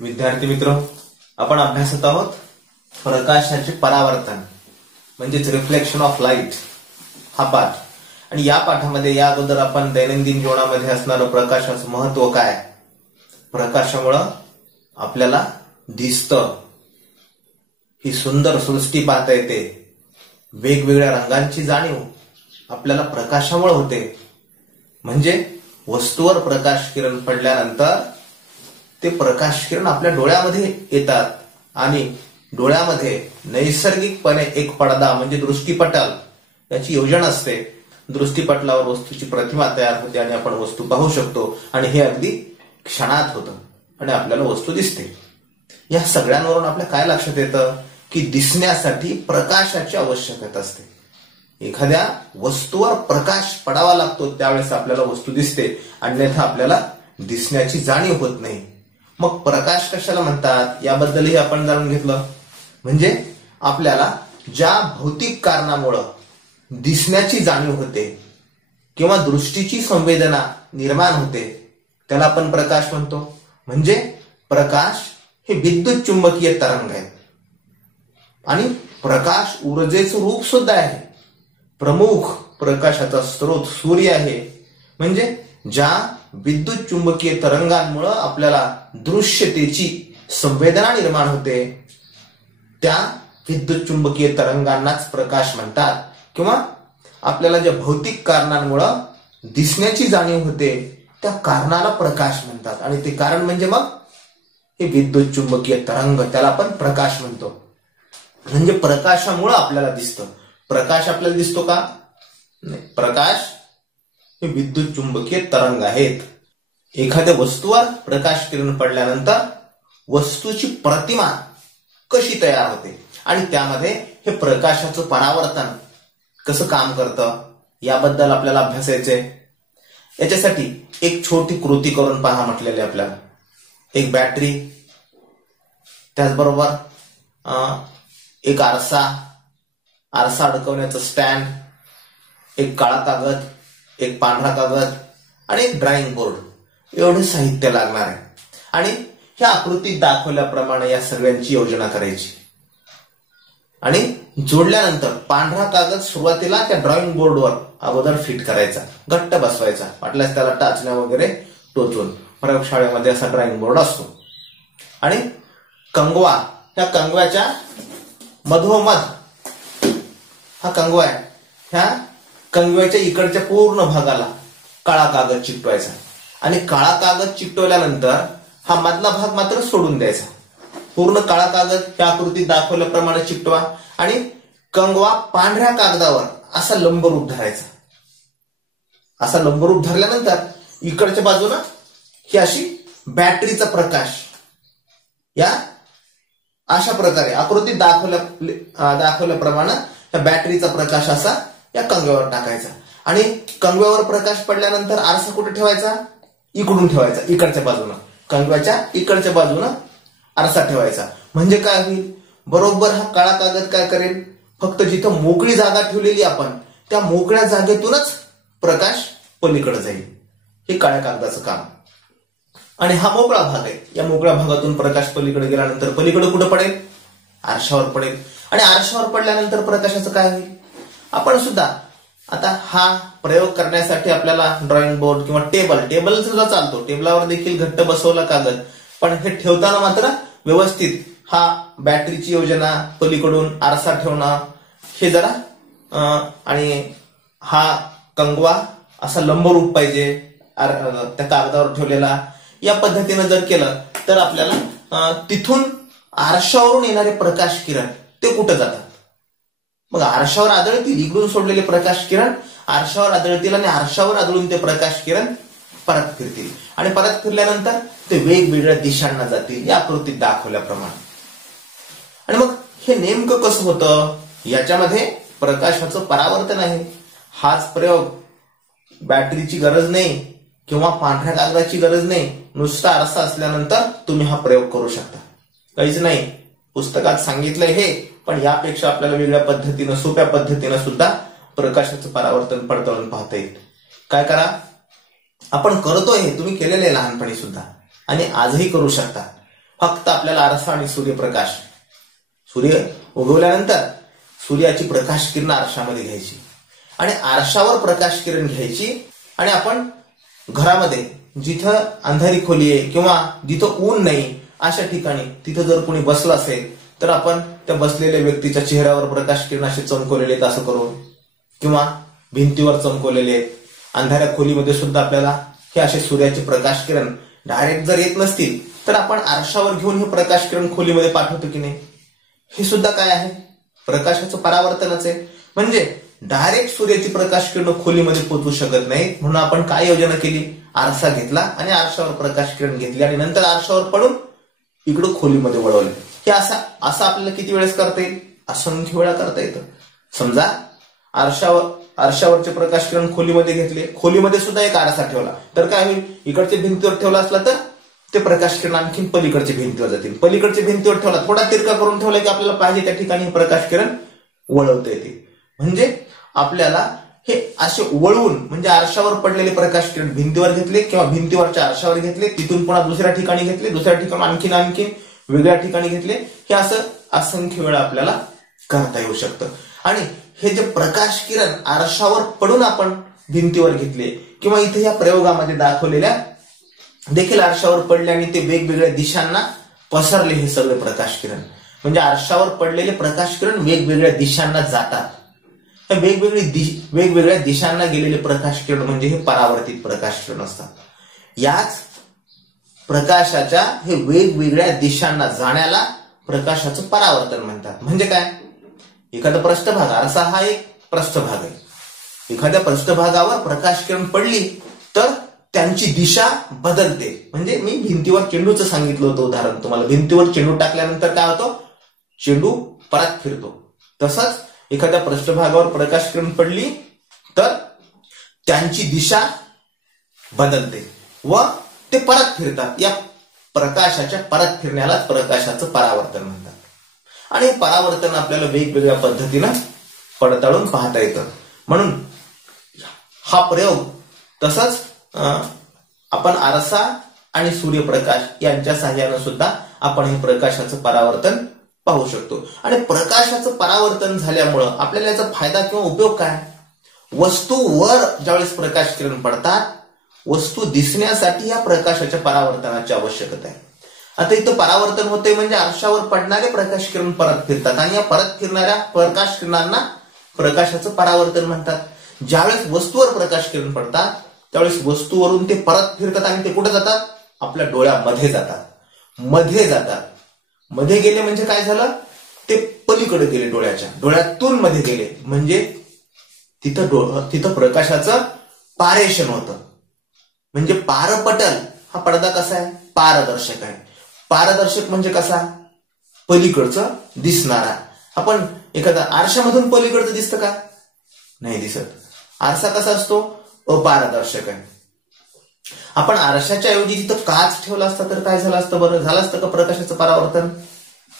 विद्यार्थी मित्र, आपण अभ्यासत आहोत प्रकाशाचे परावर्तन म्हणजेच रिफ्लेक्शन ऑफ लाईट हा पाठ. आणि या पाठामध्ये या अगोदर आपण दैनंदिन जीवनामध्ये असणारं प्रकाशाचं महत्व काय, प्रकाशामुळं आपल्याला दिसतं, ही सुंदर सृष्टी पाहता येते, वेगवेगळ्या रंगांची जाणीव आपल्याला प्रकाशामुळे होते. म्हणजे वस्तूवर प्रकाश किरण पडल्यानंतर ते प्रकाश किरण आपल्या डोळ्यामध्ये येतात आणि डोळ्यामध्ये नैसर्गिकपणे एक पडदा म्हणजे दृष्टीपटल याची योजना असते. दृष्टीपटलावर वस्तूची प्रतिमा तयार होते आणि आपण वस्तू पाहू शकतो आणि हे अगदी क्षणात होतं आणि आपल्याला वस्तू दिसते. या सगळ्यांवरून आपल्या काय लक्षात येतं की दिसण्यासाठी प्रकाशाची आवश्यकता असते. एखाद्या वस्तूवर प्रकाश पडावा लागतो त्यावेळेस आपल्याला वस्तू दिसते, अन्यथा आपल्याला दिसण्याची जाणीव होत नाही. मग प्रकाश कशाला म्हणतात याबद्दलही आपण जाणून घेतलं. म्हणजे आपल्याला ज्या भौतिक कारणामुळं दिसण्याची जाणीव होते किंवा दृष्टीची संवेदना निर्माण होते त्याला आपण प्रकाश म्हणतो. म्हणजे प्रकाश हे विद्युत चुंबकीय तरंग आहेत आणि प्रकाश ऊर्जेचं रूप सुद्धा आहे. प्रमुख प्रकाशाचा स्रोत सूर्य आहे. म्हणजे ज्या विद्युत चुंबकीय तरंगांमुळे आपल्याला दृश्यतेची संवेदना निर्माण होते त्या विद्युत चुंबकीय तरंगांनाच प्रकाश म्हणतात. किंवा आपल्याला ज्या भौतिक कारणांमुळे दिसण्याची जाणीव होते त्या कारणाला प्रकाश म्हणतात. आणि ते कारण म्हणजे मग हे विद्युत चुंबकीय तरंग, त्याला आपण प्रकाश म्हणतो. म्हणजे प्रकाशामुळे आपल्याला दिसतं. प्रकाश आपल्याला दिसतो का? नाही. प्रकाश हे विद्युत चुंबकीय तरंग आहेत. एखाद्या वस्तूवर प्रकाश किरण पडल्यानंतर वस्तूची प्रतिमा कशी तयार होते आणि त्यामध्ये हे प्रकाशाचं परावर्तन कसं काम करतं याबद्दल आपल्याला अभ्यासायचंय. याच्यासाठी एक छोटी कृती करून पहा म्हटलेली आपल्याला. एक बॅटरी, त्याचबरोबर एक आरसा अडकवण्याचं स्टँड, एक काळा कागद, एक पांढरा कागद आणि एक ड्रॉइंग बोर्ड एवढे साहित्य लागणार आहे. आणि ह्या आकृतीत दाखवल्याप्रमाणे या सगळ्यांची योजना करायची. आणि जोडल्यानंतर पांढरा कागद सुरुवातीला त्या ड्रॉइंग बोर्डवर अगोदर फिट करायचा, घट्ट बसवायचा, वाटल्यास त्याला टाचण्या वगैरे टोचून. प्रयोगशाळेमध्ये असा ड्रॉइंग बोर्ड असतो. आणि कंगवा, त्या कंगव्याच्या मधोमध हा कंगवा आहे, ह्या कंगव्याच्या इकडच्या पूर्ण भागाला काळा कागद चिकटवायचा. आणि काळा कागद चिकटवल्यानंतर हा मधला भाग मात्र सोडून द्यायचा. पूर्ण काळा कागद ह्या आकृतीत दाखवल्याप्रमाणे चिकटवा आणि कंगवा पांढऱ्या कागदावर असा लंबरूप धरायचा. असा लंबरूप धरल्यानंतर इकडच्या बाजूला ही अशी बॅटरीचा प्रकाश या अशा प्रकारे आकृतीत दाखवल्याप्रमाणे त्या बॅटरीचा प्रकाश असा या कंगव्यावर टाकायचा. आणि कंगव्यावर प्रकाश पडल्यानंतर आरसा कुठे ठेवायचा? इकडून ठेवायचा, इकडच्या बाजूला. कंगव्याच्या इकडच्या बाजूला आरसा ठेवायचा. म्हणजे काय होईल, बरोबर हा काळा कागद काय करेल, फक्त जिथं मोकळी जागा ठेवलेली आपण त्या मोकळ्या जागेतूनच प्रकाश पलीकडे जाईल. हे काळ्या कागदाचं काम. आणि हा मोकळा भाग आहे, या मोकळ्या भागातून प्रकाश पलीकडे गेल्यानंतर पलीकडे कुठं पडेल? आरशावर पडेल. आणि आरशावर पडल्यानंतर प्रकाशाचं काय होईल? आपण सुद्धा आता हा प्रयोग करण्यासाठी आपल्याला ड्रॉइंग बोर्ड किंवा टेबल सुद्धा चालतो, टेबलावर देखील घट्ट बसवला कागद, पण हे ठेवताना मात्र व्यवस्थित हा बॅटरीची योजना, पलीकडून आरसा ठेवणं हे जरा आणि हा कंगवा असा लंबरूप पाहिजे त्या कागदावर ठेवलेला. या पद्धतीनं जर केलं तर आपल्याला तिथून आरशावरून येणारे प्रकाश किरण ते कुठं जातात? मग आरशावर आदळतील, इकडून सोडलेले प्रकाश किरण आरशावर आदळतील आणि आरशावर आदळून ते प्रकाश किरण परत फिरतील. आणि परत फिरल्यानंतर ते वेगवेगळ्या दिशांना जातील या आकृतीत दाखवल्याप्रमाणे. आणि मग हे नेमकं कसं होतं? याच्यामध्ये प्रकाशाचं परावर्तन आहे. हाच प्रयोग बॅटरीची गरज नाही किंवा पांढऱ्या कागदाची गरज नाही, नुसता आरसा असल्यानंतर तुम्ही हा प्रयोग करू शकता. काहीच नाही, पुस्तकात सांगितलंय हे, पण यापेक्षा आपल्याला वेगळ्या पद्धतीनं, सोप्या पद्धतीनं सुद्धा प्रकाशाचं परावर्तन पडताळून पाहता येईल. काय करा, आपण करतोय हे, तुम्ही केलेलं आहे लहानपणी सुद्धा आणि आजही करू शकता. फक्त आपल्याला आरसा आणि सूर्यप्रकाश, सूर्य उगवल्यानंतर सूर्याची प्रकाश किरण आरशामध्ये घ्यायची आणि आरशावर प्रकाश किरण घ्यायची आणि आपण घरामध्ये जिथं अंधारी खोली आहे किंवा जिथं ऊन नाही अशा ठिकाणी तिथं जर कोणी बसलं असेल तर आपण त्या बसलेल्या व्यक्तीच्या चेहऱ्यावर प्रकाश किरण असे चमकवलेले आहेत असं करून, किंवा भिंतीवर चमकवलेले आहेत. अंधाऱ्या खोलीमध्ये सुद्धा आपल्याला हे असे सूर्याचे प्रकाश किरण डायरेक्ट जर येत नसतील तर आपण आरशावर घेऊन हे प्रकाश किरण खोलीमध्ये पाठवतो की नाही. हे सुद्धा काय आहे, प्रकाशाचं परावर्तनच आहे. म्हणजे डायरेक्ट सूर्याची प्रकाश किरण खोलीमध्ये पोहोचू शकत नाही, म्हणून आपण काय योजना केली, आरसा घेतला आणि आरशावर प्रकाश किरण घेतली आणि नंतर आरशावर पडून इकडं खोलीमध्ये वळवले. हे असं आपल्याला किती वेळेस करता येईल, असंख्य वेळा करता येतं. समजा आरशावरचे प्रकाश किरण खोलीमध्ये घेतले, खोलीमध्ये सुद्धा एक आरसा ठेवला तर काय होईल, इकडच्या भिंतीवर ठेवला असला तर ते प्रकाश किरण आणखी पलीकडच्या भिंतीवर जातील. पलीकडच्या भिंतीवर ठेवला, थोडा तिरका करून ठेवला की आपल्याला पाहिजे त्या ठिकाणी प्रकाश किरण वळवता येते. म्हणजे आपल्याला हे असे वळवून, म्हणजे आरशावर पडलेले प्रकाश किरण भिंतीवर घेतले किंवा भिंतीवरच्या आरशावर घेतले, तिथून पुन्हा दुसऱ्या ठिकाणी घेतले, दुसऱ्या ठिकाणी आणखीन वेगळ्या ठिकाणी घेतले. हे असं असंख्य वेळा आपल्याला करता येऊ शकतं. आणि हे जे प्रकाश किरण आरशावर पडून आपण भिंतीवर घेतले किंवा इथे या प्रयोगामध्ये दाखवलेल्या देखील आरशावर पडले आणि ते वेगवेगळ्या दिशांना पसरले हे सगळे प्रकाश किरण. म्हणजे आरशावर पडलेले प्रकाश किरण वेगवेगळ्या दिशांना जातात. वेगवेगळ्या दिशांना गेलेले प्रकाश किरण म्हणजे हे परावर्तित प्रकाश किरण असतात. याच प्रकाशाच्या हे वेगवेगळ्या दिशांना जाण्याला प्रकाशाचं परावर्तन म्हणतात. म्हणजे काय, एखादा पृष्ठभाग, आरसा हा एक पृष्ठभाग आहे, एखाद्या पृष्ठभागावर प्रकाश किरण पडली तर त्यांची दिशा बदलते. म्हणजे मी भिंतीवर चेंडूचं सांगितलं होतं उदाहरण तुम्हाला, भिंतीवर चेंडू टाकल्यानंतर काय होतं, चेंडू परत फिरतो. तसंच एखाद्या पृष्ठभागावर प्रकाश किरण पडली तर त्यांची दिशा बदलते व ते परत फिरतात. या प्रकाशाच्या परत फिरण्यालाच प्रकाशाचं परावर्तन म्हणतात. आणि परावर्तन आपल्याला वेगवेगळ्या पद्धतीनं पडताळून पाहता येतं. म्हणून हा प्रयोग, तसंच आपण आरसा आणि सूर्यप्रकाश यांच्या साहाय्यानं सुद्धा आपण हे प्रकाशाचं परावर्तन पाहू शकतो. आणि प्रकाशाचं परावर्तन झाल्यामुळं आपल्याला याचा फायदा किंवा उपयोग काय, वस्तूवर ज्यावेळेस प्रकाश किरण पडतात, वस्तू दिसण्यासाठी या प्रकाशाच्या परावर्तनाची आवश्यकता आहे. आता इथं परावर्तन होते म्हणजे आरशावर पडणारे प्रकाश किरण परत फिरतात आणि या परत फिरणाऱ्या प्रकाश किरणांना प्रकाशाचं परावर्तन म्हणतात. ज्यावेळेस वस्तूवर प्रकाश किरण पडतात त्यावेळेस वस्तूवरून ते परत फिरतात आणि ते कुठे जातात, आपल्या डोळ्यामध्ये जातात. मध्ये गेले म्हणजे काय झालं, ते पलीकडे गेले, डोळ्यातून मध्ये गेले म्हणजे तिथं प्रकाशाचं पारेषण होतं. म्हणजे पारपटल हा पडदा कसा आहे, पारदर्शक आहे. पारदर्शक म्हणजे कसा, पलीकडचं दिसणारा. आपण एखादा आरशामधून पलीकडचं दिसतं का, नाही दिसत. आरसा कसा असतो, अपारदर्शक आहे. आपण आरशाच्या ऐवजी जिथं काच ठेवला असता तर काय झालं असतं बरं, झालं असतं का प्रकाशाचं परावर्तन,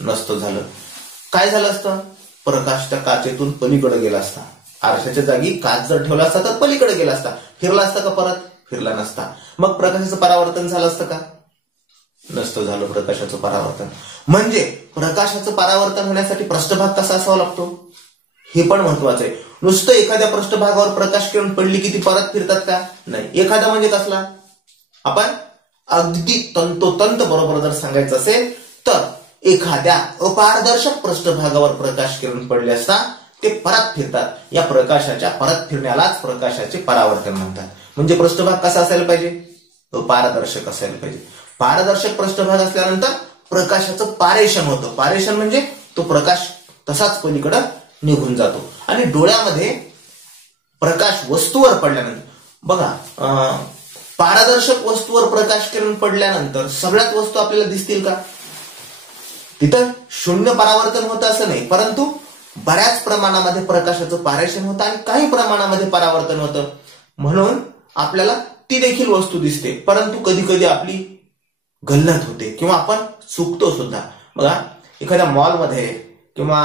नसतं झालं. काय झालं असतं, प्रकाश त्या काचेतून पलीकडे गेला असता. आरशाच्या जागी काच जर ठेवला असता तर पलीकडे गेला असता, फिरला असता का परत, फिरला नसता. मग प्रकाशाचं परावर्तन झालं असतं का, नसतं झालं प्रकाशाचं परावर्तन. म्हणजे प्रकाशाचं परावर्तन होण्यासाठी पृष्ठभाग कसा असावा लागतो हे पण महत्वाचं आहे. नुसतं एखाद्या पृष्ठभागावर प्रकाश किरण पडली की ती परत फिरतात का, नाही. एखादा म्हणजे कसला, आपण अगदी तंतोतंत बरोबर जर सांगायचं असेल तर एखाद्या अपारदर्शक पृष्ठभागावर प्रकाश किरण पडले असता ते परत फिरतात. या प्रकाशाच्या परत फिरण्यालाच प्रकाशाचे परावर्तन म्हणतात. म्हणजे पृष्ठभाग कसा असायला पाहिजे, पारदर्शक असायला पाहिजे. पारदर्शक पृष्ठभाग असल्यानंतर प्रकाशाचं पारेषण होतं. पारेषण म्हणजे तो प्रकाश तसाच पलीकडे निघून जातो. आणि डोळ्यामध्ये प्रकाश वस्तूवर पडल्यानंतर बघा, पारदर्शक वस्तूवर प्रकाश किरण पडल्यानंतर सगळ्याच वस्तू आपल्याला दिसतील का, तिथं शून्य परावर्तन होतं असं नाही, परंतु बऱ्याच प्रमाणामध्ये प्रकाशाचं पारेषण होतं आणि काही प्रमाणामध्ये परावर्तन होतं. म्हणून आपल्याला ती देखील वस्तू दिसते, परंतु कधी कधी आपली गल्लत होते किंवा आपण चुकतो सुद्धा. बघा, एखाद्या मॉलमध्ये किंवा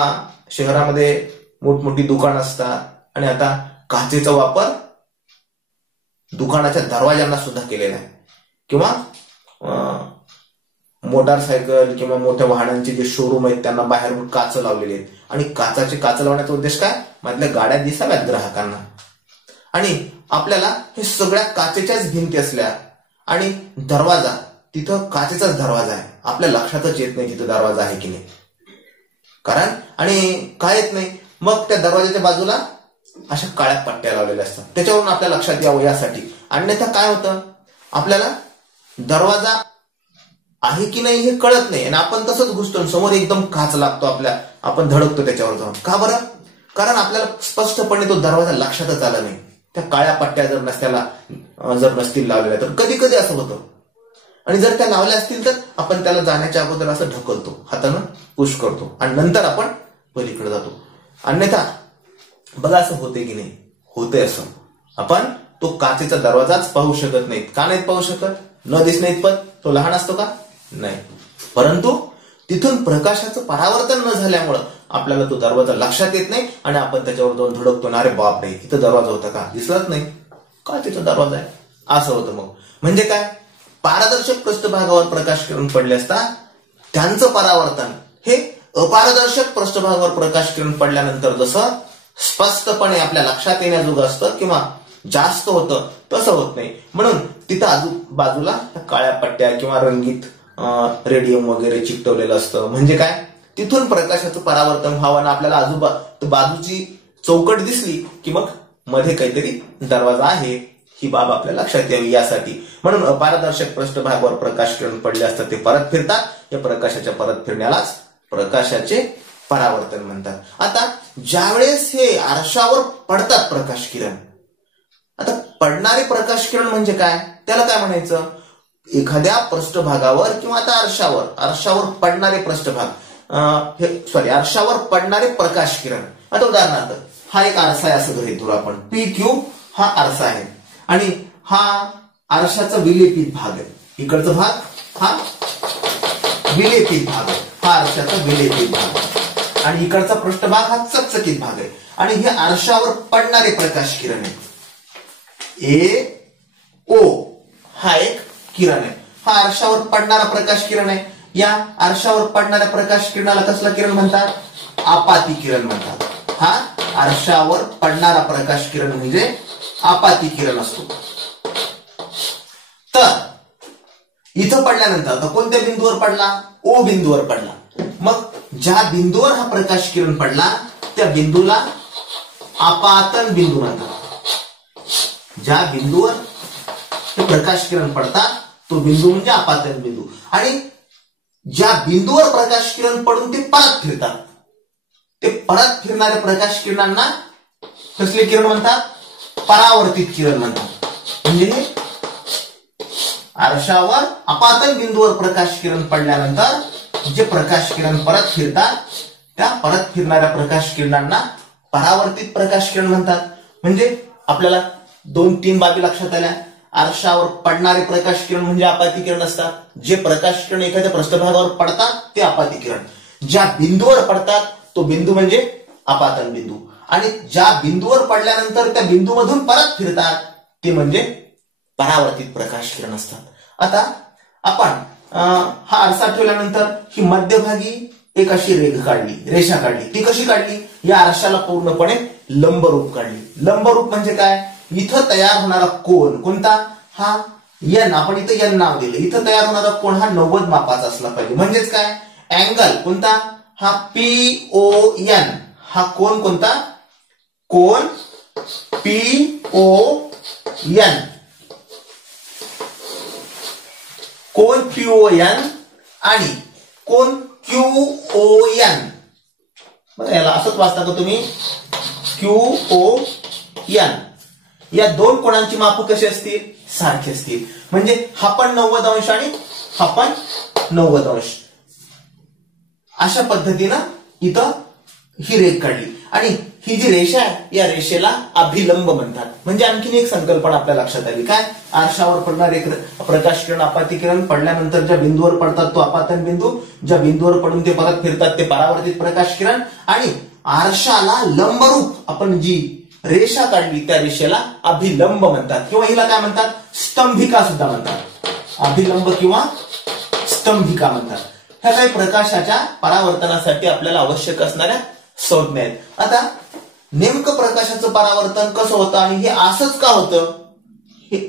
शहरामध्ये मोठमोठी दुकान असतात आणि आता काचेचा वापर दुकानाच्या दरवाजांना सुद्धा केलेला आहे. किंवा मोटारसायकल किंवा मोठ्या वाहनांचे जे शोरूम आहेत त्यांना बाहेरून काच लावलेले आहेत आणि काच लावण्याचा उद्देश काय, मधल्या गाड्या दिसाव्यात ग्राहकांना. आणि आपल्याला हे सगळ्या काचेच्याच भिंती असल्या आणि दरवाजा, तिथं काचेचाच दरवाजा आहे, आपल्या लक्षातच येत नाही तिथं दरवाजा आहे की नाही, कारण आणि काय येत नाही. मग त्या दरवाजाच्या बाजूला अशा काळ्या पट्ट्या लावलेल्या असतात, त्याच्यावरून आपल्या लक्षात यावं यासाठी. अन्यथा काय होतं, आपल्याला दरवाजा आहे की नाही हे कळत नाही आणि आपण तसंच घुसतो, समोर एकदम काच लागतो आपल्या, आपण धडकतो त्याच्यावर जाऊन. का बरं, कारण आपल्याला स्पष्टपणे तो दरवाजा लक्षातच आला नाही. त्या काळ्या पट्ट्या जर नसतील लावलेल्या तर कधी कधी असं होतं. आणि जर त्या लावल्या असतील तर आपण त्याला जाण्याच्या अगोदर असं ढकलतो, हातानं पुश करतो आणि नंतर आपण पलीकडे जातो. अन्यथा बघा असं होते की नाही, होते असं, आपण तो काचेचा दरवाजाच पाहू शकत नाहीत. का नाहीत पाहू शकत, न दिसणे इतपत तो लहान असतो का, नाही, परंतु तिथून प्रकाशाचं परावर्तन न झाल्यामुळं आपल्याला तो दरवाजा लक्षात येत नाही आणि आपण त्याच्यावर जाऊन धडकतो. अरे बाप रे, इथं दरवाजा होता का, दिसलाच नाही, काचेचा दरवाजा आहे, असं होतं. मग म्हणजे काय, पारदर्शक पृष्ठभागावर प्रकाश किरण पडले असता त्यांचं परावर्तन हे अपारदर्शक पृष्ठभागावर प्रकाश किरण पडल्यानंतर जसं स्पष्टपणे आपल्या लक्षात येण्याजोगं असतं किंवा जास्त होतं तसं होत नाही. म्हणून तिथं आजूबाजूला काळ्या पट्ट्या किंवा रंगीत रेडियम वगैरे चिकटवलेलं असतं. म्हणजे काय, तिथून प्रकाशाचं परावर्तन व्हावं ना आपल्याला बाजूची चौकट दिसली की मग मध्ये काहीतरी दरवाजा आहे ही बाब आपल्या लक्षात यावी यासाठी. म्हणून अपारदर्शक पृष्ठभागावर प्रकाश किरण पडले असतात ते परत फिरतात, या प्रकाशाच्या परत फिरण्यालाच प्रकाशाचे परावर्तन म्हणतात. आता ज्यावेळेस हे आरशावर पडतात प्रकाश किरण, आता पडणारे प्रकाश किरण म्हणजे काय, त्याला काय म्हणायचं, एखाद्या पृष्ठभागावर किंवा आता आरशावर पडणारे आरशावर पडणारे प्रकाश किरण. आता उदाहरणार्थ हा एक आरसा आहे असं गृहीत धरू आपण, PQ हा आरसा आहे आणि हा आरशाचा विलेपित भाग आहे, इकडचा भाग हा विलेपित भाग आहे, हा आरशाचा विलेपित भाग आहे आणि इकडचा पृष्ठभाग हा चकचकीत भाग आहे. आणि हे आरशावर पडणारे प्रकाश किरण आहे, AO हा एक किरण आहे, हा आरशावर पडणारा प्रकाश किरण आहे. या आरशावर पडणाऱ्या प्रकाश किरणाला कसला किरण म्हणतात, आपाती किरण म्हणतात. हा आरशावर पडणारा प्रकाश किरण म्हणजे आपाती किरण असतो. तर इथं पडल्यानंतर आता कोणत्या बिंदूवर पडला, O बिंदूवर पडला. मग ज्या बिंदूवर हा प्रकाश किरण पडला त्या बिंदूला आपातन बिंदू म्हणतात. ज्या बिंदूवर हे प्रकाश किरण पडतात तो बिंदू म्हणजे आपातन बिंदू. आणि ज्या बिंदूवर प्रकाश किरण पडून ते परत फिरतात, ते परत फिरणाऱ्या प्रकाश किरणांना कसले किरण म्हणतात, परावर्तित किरण म्हणतात. म्हणजे आरशावर आपातन बिंदूवर प्रकाश किरण पडल्यानंतर जे प्रकाश किरण परत फिरतात त्या परत फिरणाऱ्या प्रकाश किरणांना परावर्तित प्रकाश किरण म्हणतात. म्हणजे आपल्याला 2-3 बाबी लक्षात आल्या. आरशावर पडणारे प्रकाश किरण म्हणजे आपाती किरण असतात, जे प्रकाश किरण एखाद्या पृष्ठभागावर पडतात ते आपाती किरण, ज्या बिंदूवर पडतात तो बिंदू म्हणजे आपातन बिंदू आणि ज्या बिंदूवर पडल्यानंतर त्या बिंदूमधून परत फिरतात ते म्हणजे परावर्तित प्रकाश किरण असतात. आता आपण हा आरसा ठेवल्यानंतर ही मध्यभागी एक अशी रेषा काढली. ती कशी काढली, या आरशाला पूर्णपणे लंबरूप काढली. लंबरूप म्हणजे काय, इथं तयार होणारा कोन कोणता, हा N, आपण इथं N नाव दिलं. इथं तयार होणारा कोन हा 90 मापाचा असला पाहिजे. म्हणजेच काय, अँगल कोणता, हा PON, हा कोन कोणता, कोन PON, कोन QON आणि कोन QON. बघा याला असंच वाचता का तुम्ही, QON. या दोन कोणांची माप कशी असतील, सारखी असतील. म्हणजे हा पण 90 अंश आणि हा पण 90 अंश. अशा पद्धतीनं इथं ही रेख काढली आणि ही जी रेषा आहे या रेषेला अभिलंब म्हणतात. म्हणजे आणखीन एक संकल्पना आपल्या लक्षात आली, काय, आरशावर पडणारे प्रकाश किरण आपाती किरण पडल्यानंतर ज्या बिंदूवर पडतात तो आपातन बिंदू, ज्या बिंदूवर पडून ते परत फिरतात ते परावर्तित प्रकाश किरण आणि आरशाला लंबरूप आपण जी रेषा काढली त्या रेषेला अभिलंब म्हणतात किंवा हिला काय म्हणतात, स्तंभिका सुद्धा म्हणतात. अभिलंब किंवा स्तंभिका म्हणतात. ह्या काही प्रकाशाच्या परावर्तनासाठी आपल्याला आवश्यक असणाऱ्या संज्ञा आहेत. आता नेमकं प्रकाशाचं परावर्तन कसं होतं आणि हे असंच का होतं,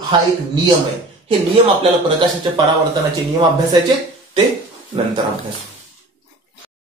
हा एक नियम आहे. हे नियम आपल्याला प्रकाशाच्या परावर्तनाचे नियम अभ्यासायचे, ते नंतर अभ्यास.